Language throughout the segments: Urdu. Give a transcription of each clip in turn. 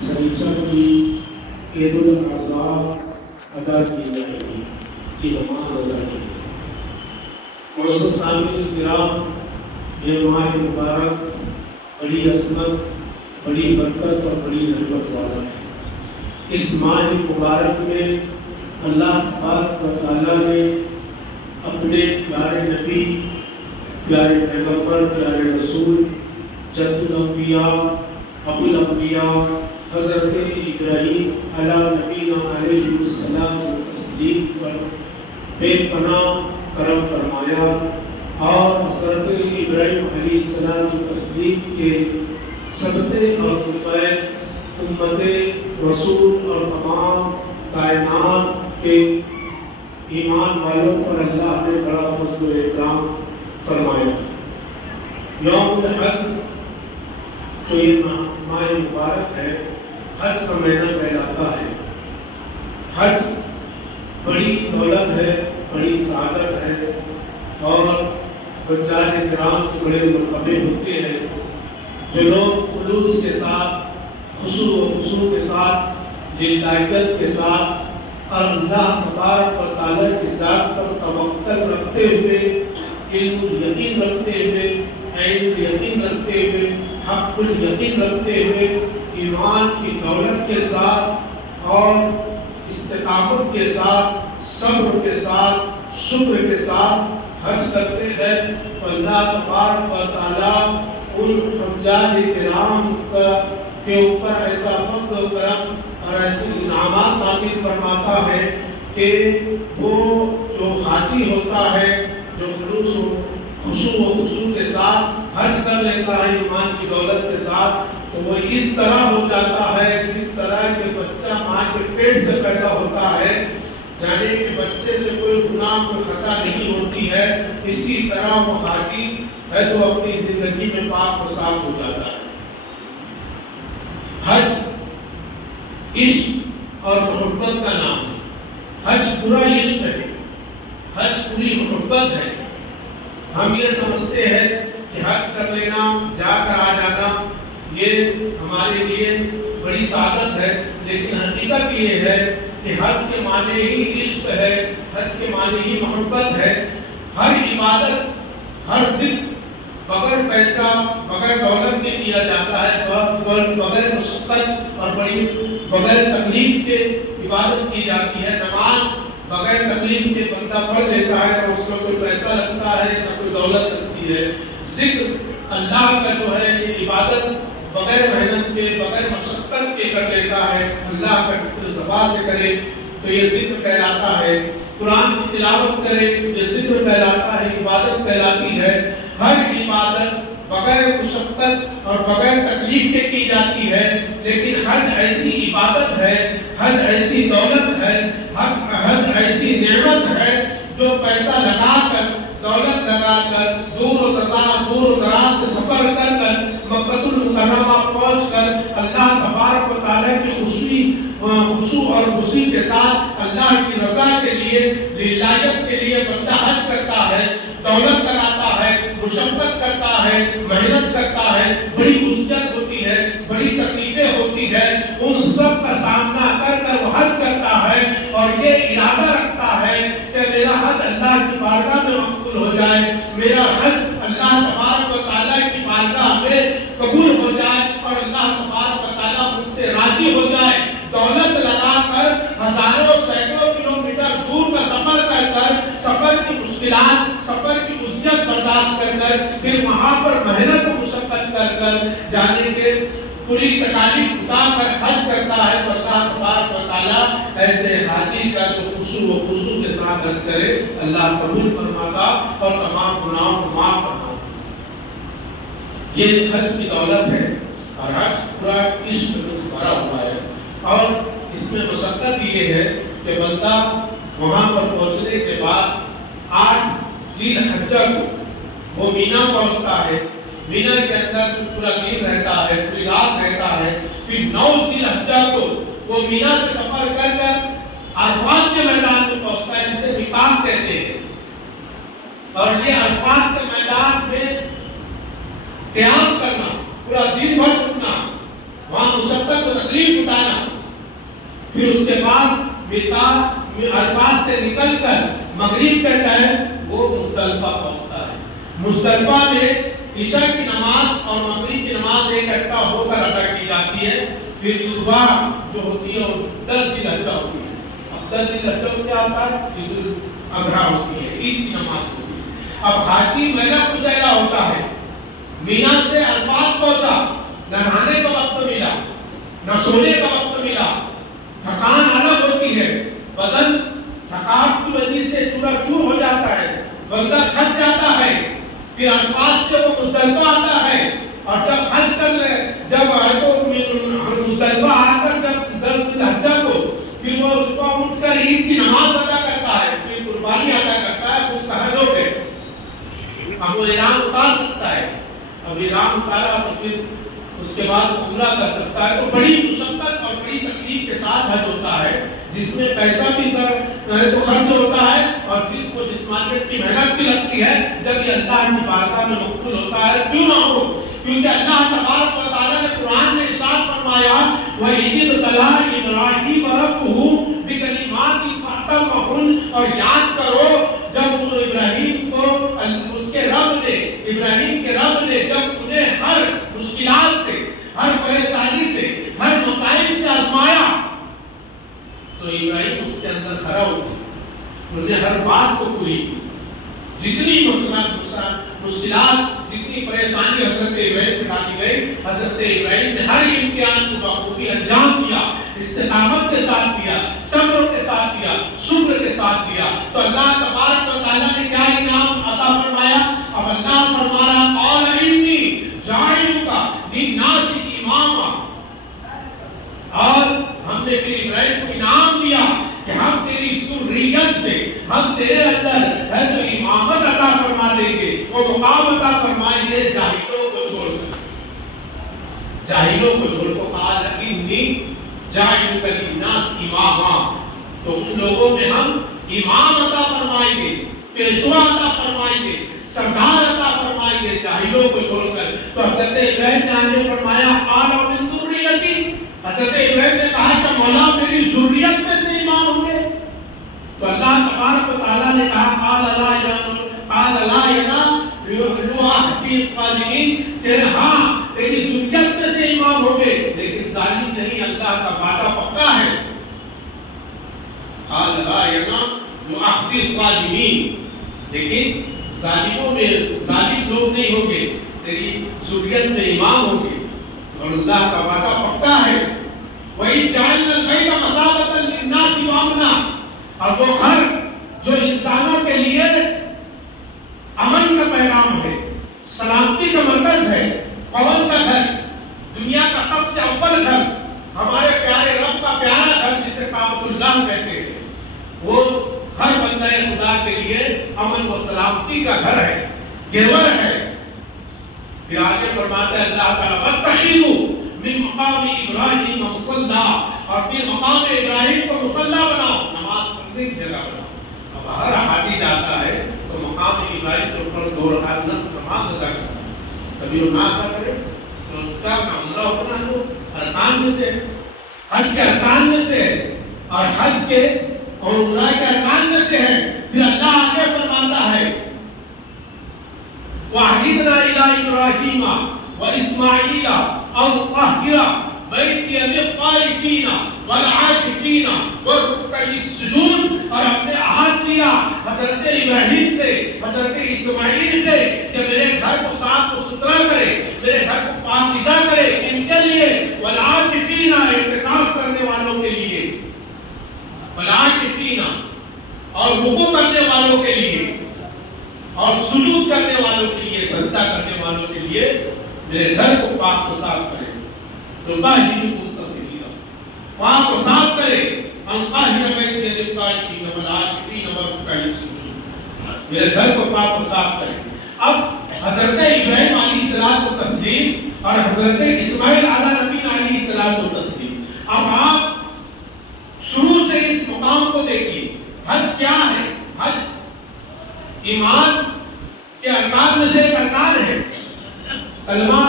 سنیچر کی عید الاضحیٰ ادا کی جائے گی، کی نماز ادا کی جائے گی۔ معزز سامعین کرام، یہ ماہ مبارک بڑی عظمت، بڑی برکت اور بڑی رحمت والا ہے۔ اس ماہ مبارک میں اللہ تبارک و تعالیٰ نے اپنے پیارے نبی، پیارے پیغمبر، پیارے رسول، جد الانبیاء، ابو الانبیاء حضرت ابراہیم علیہ نبینا علیہ السلام و تسلیم پر بے پناہ کرم فرمایا، اور حضرت ابراہیم علیہ السلام و تسلیم کے صدقے اور طفیل امت رسول اور تمام کائنات کے ایمان والوں پر اللہ نے بڑا فضل و اکرام فرمایا۔ یوم الحج تو یہ ماہ مبارک ہے، حج کا مہینہ کہلاتا ہے۔ حج بڑی دولت ہے، بڑی سعادت ہے، اور حجاج کرام کے بڑے مرتبے ہوتے ہیں جو لوگ خلوص کے ساتھ، خشوع و خضوع کے ساتھ، للہیت کے ساتھ اور اللہ تبارک و تعالیٰ کی ذات پر توکل رکھتے ہوئے، علم یقین رکھتے ہوئے، عین یقین رکھتے ہوئے، حق یقین رکھتے ہوئے، ایمان کی دولت کے ساتھ اور استقامت کے ساتھ، صبر کے ساتھ، شکر کے ساتھ حج کرتے ہیں، تو اللہ تبارک و تعالیٰ ان حجاج کرام کے اوپر ایسا فضل و کرم اور ایسے انعامات نازل فرماتا ہے کہ وہ جو حاجی ہوتا ہے، جو خلوص و خشوع و خضوع کے ساتھ حج کر لیتا ہے ایمان کی دولت کے ساتھ، تو وہ اس طرح ہو جاتا ہے جس طرح کہ بچہ ماں کے پیٹ سے پیدا ہوتا ہے، یعنی کہ بچے سے کوئی گناہ، کوئی خطا نہیں ہوتی ہے، اسی طرح وہ حاجی ہے تو اپنی زندگی میں پاک و صاف ہو جاتا ہے۔ حج عشق اور محبت کا نام ہے۔ حج پورا عشق ہے، حج پوری محبت ہے۔ ہم یہ سمجھتے ہیں کہ حج کر لینا، جا کر آ جانا، یہ ہمارے لیے بڑی سعادت ہے، لیکن حقیقت یہ ہے کہ حج کے معنی ہی عشق ہے، حج کے معنی ہی محبت ہے۔ ہر عبادت، ہر ذکر بغیر پیسہ، بغیر دولت کے کیا جاتا ہے، بغیر مشقت اور بغیر تکلیف کے عبادت کی جاتی ہے۔ نماز بغیر تکلیف کے بندہ پڑھ لیتا ہے، نہ اس میں کوئی پیسہ لگتا ہے، نہ کوئی دولت لگتی ہے۔ ذکر اللہ کا جو ہے یہ عبادت بغیر محنت کے، بغیر مشقت کے کر لیتا ہے، اللہ کا ذکر زبان سے کرے تو یہ ذکر کہلاتا ہے۔ قرآن کی تلاوت کرے یہ ذکر کہلاتا ہے، عبادت کہلاتی ہے۔ ہر عبادت بغیر مشقت اور بغیر تکلیف کے کی جاتی ہے، لیکن حج ایسی عبادت ہے، حج ایسی دولت ہے، حج ایسی نعمت ہے جو پیسہ لگا کر، دولت لگا کر، دور و دراز سے سفر کر کر مکہ المکرمہ پہنچ کر اللہ تبارک و تعالیٰ کی خشوع اور خوشی کے ساتھ اللہ کی رضا کے لیے، للہیت کے لیے بندہ حج کرتا ہے، دولت لگاتا ہے، مشقت کرتا ہے، محنت کرتا ہے، بڑی عزت ہوتی ہے، بڑی تکلیفیں ہوتی ہے، ان سب کا سامنا کر کر وہ حج کرتا ہے اور یہ ارادہ رکھتا ہے کہ میرا حج اللہ کی بارگاہ میں مقبول ہو جائے، میرا حج اللہ تبارک و تعالیٰ کی بارگاہ میں قبول ہو جائے اور اللہ تبارک و تعالیٰ مجھ سے راضی ہو جائے۔ دولت لگا کر ہزاروں سینکڑوں کلومیٹر دور کا سفر کر کر، سفر کی مشکلات، سفر کی عزت برداشت کر کر، پھر وہاں پر محنت و مشقت کر کر، یعنی کہ پوری تکالیف اٹھا کر حج کرتا ہے، تو اللہ تبارک و تعالیٰ ایسے حاجی کا جو خشوع و خضوع کے ساتھ حج کرے اللہ قبول فرماتا اور تمام گناہوں کو معاف فرماتا۔ یہ حج کی دولت ہے، اور حج پورا عشق سے بھرا ہوا ہے، اور اس میں مشقت یہ ہے کہ بندہ وہاں پر پہنچنے کے بعد 8 ذی الحجہ کو وہ مینا پہنچتا ہے، مینا کے اندر پورا دن رہتا ہے، پوری رات رہتا ہے، پھر 9 ذی الحجہ کو وہ مینا سے سفر کر کر عرفات کے میدان میں پہنچتا ہے، جسے میقات کہتے ہیں، اور یہ عرفات کے میدان میں قیام کرنا، پورا دن بھر رکنا، وہاں مشقت کو تکلیف اٹھانا. پھر اس کے بعد عرفات سے نکل کر مغرب کے ٹائم وہ مزدلفہ پہنچتا ہے. مزدلفہ میں عشاء کی نماز اور مغرب کی نماز اکٹھا ہو کر ادا کی جاتی ہے. پھر صبح جو ہوتی ہے وہ 10 ذی الحجہ ہوتی ہے. اب 10 ذی الحجہ کیا ہوتا ہے؟ عید الاضحیٰ ہوتی ہے, عید کی نماز ہوتی ہے. اب حاجی میلا کچیلا ہوتا ہے, مینا سے عرفات پہنچا, نہ نہانے کا وقت ملا نہ سونے کا وقت ملا, تھکان الگ ہوتی ہے, بدن تھکاوٹ کی وجہ سے چورا چور ہو جاتا ہے, بندہ تھک جاتا ہے. پھر عرفات سے وہ مزدلفہ آتا ہے, اور جب حج کر لے, جب مزدلفہ آ کر جب 10 ذی الحجہ کو پھر وہ صبح اٹھ کر عید کی نماز ادا کرتا ہے, پھر قربانی ادا کرتا ہے, اس کا حج ہو گئے. اب وہ احرام اتار سکتا ہے. اب احرام اتارا تو پھر اس کے بعد عمرہ کر سکتا ہے. تو بڑی مشقت اور بڑی تکلیف کے ساتھ حج ہوتا ہے, جس میں پیسہ بھی تو خرچ ہوتا ہے اور جس کو جسمانیت کی محنت بھی لگتی ہے. جب یہ اللہ کی بارگاہ میں مقبول ہوتا ہے, کیوں نہ ہو, کیونکہ اللہ تبارک و تعالیٰ نے قرآن میں ارشاد فرمایا وَإِذِ ابْتَلَىٰ إِبْرَاهِيمَ رَبُّهُ بِكَلِمَاتٍ فَأَتَمَّهُنَّ. اور یاد کرو جب ابراہیم کو اس کے رب نے, ابراہیم کے رب نے جب انہیں ہر مشکلات سے, ہر پریشانی سے, ہر مسائل سے آزمایا تو ابراہیم اس کے اندر کھڑا ہو گیا. انہوں نے ہر بات کو پوری کی. جتنی مشکلات, جتنی پریشانی حضرت ابراہیم پہ ڈالی گئی, حضرت ابراہیم نے ہر امتحان کو بخوبی انجام دیا, استقامت کے ساتھ دیا, صبر کے ساتھ دیا, شکر کے ساتھ دیا. تو اللہ تبارک و تعالیٰ نے کیا انعام عطا فرمایا؟ اب اللہ فرما رہا قال انی جاعلک للناس اماما. اور ہم نے پھر ابراہیم کو انعام دیا کہ ہم تیری ذریت میں, ہم تیرے اندر ہے تو امامت عطا فرما دیں گے, وہ مقام عطا فرمائیں گے جاہلوں کو چھوڑ کر. جاہلوں کو چھوڑ کر قال انی جاعلک للناس اماما. تو ان لوگوں میں ہم امام عطا فرمائیں گے, پیشوا عطا فرمائیں گے, سردار عطا فرمائیں گے, جاہلوں کو چھوڑ کر. تو حضرت ابراہیم نے آگے فرمایا قال من ذریتی. حضرت ابراہیم نے کہا کہ مولا میری ذریت میں سے امام ہوں گے. تو اللہ تبارک و تعالیٰ نے کہا قال لا ینال عہد الظالمین, کہ ہاں تیری ذریت میں سے امام ہوں گے, لیکن ظالم نہیں, اللہ کا وعدہ پکا ہے. قال لا ینال عہد الظالمین, لیکن ظالموں میں ظالم لوگ نہیں ہوں گے, تیری ذریت میں امام ہوں گے. اور اللہ کا وعدہ پکا ہے. وَإِذْ جَعَلْنَا الْبَيْتَ مَثَابَةً لِلنَّاسِ وَأَمْنًا. اور وہ گھر جو انسانوں کے لیے امن کا پیغام ہے, سلامتی کا مرکز ہے. کون سا گھر؟ دنیا کا سب سے اول گھر, ہمارے پیارے رب کا پیارا گھر جسے کعبۃ اللہ کہتے ہیں. وہ گھر بندہ خدا کے لیے امن و سلامتی کا گھر ہے, گھیور ہے. پھر آگے فرماتا ہے اللہ تعالیٰ وَاتَّخِذُوا من مقام ابراہیم مصلی. اور پھر مقام ابراہیم کو مصلی بناؤ, نماز پڑھنے کی جگہ بناؤ. اب ہر حاجی جاتا ہے تو مقام ابراہیم کے اوپر 2 رکعت نماز ادا کرتا ہے. کبھی وہ نہ ادا کرے تو اس کا عمرہ اپنا تو ارکان میں سے, حج کے ارکان میں سے, اور حج کے اور عمرہ کے ارکان میں سے ہے. پھر اللہ آگے فرماتا ہے وَعَهِدْنَا إِلَىٰ إِبْرَاهِيمَ وَإِسْمَاعِيلَ أَن طَهِّرَ بَيْتِيَ لِلطَّائِفِينَ وَالْعَاكِفِينَ وَالرُّكَّعِ السُّجُودِ. اور اپنے عہد لیا حضرت ابراہیم سے, حضرت اسماعیل سے, کہ میرے گھر کو صاف و ستھرا کرے, میرے گھر کو پاکیزہ کرے. ان کے لیے وَالْعَاكِفِينَ, اعتکاف کرنے والوں کے لیے, وَالْعَاكِفِينَ اور رکوع کرنے والوں کے لیے, اور سجود کرنے والوں کے لیے, سجدہ کرنے والوں کے لیے میرے گھر کو پاک و صاف کرے. تو باہر وہاں کو صاف کرے. میرے گھر کو پاک و صاف کرے. اب حضرت ابراہیم علیہ السلام و تسلیم اور حضرت اسماعیل علیہ نبی علیہ السلام و تسلیم. اب آپ شروع سے اس مقام کو دیکھیے. حج کیا ہے؟ حج ایمان کے ارکان میں سے ایک ارکان ہے. کلمہ,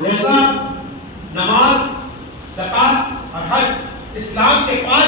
روزہ, نماز, زکات اور حج اسلام کے 5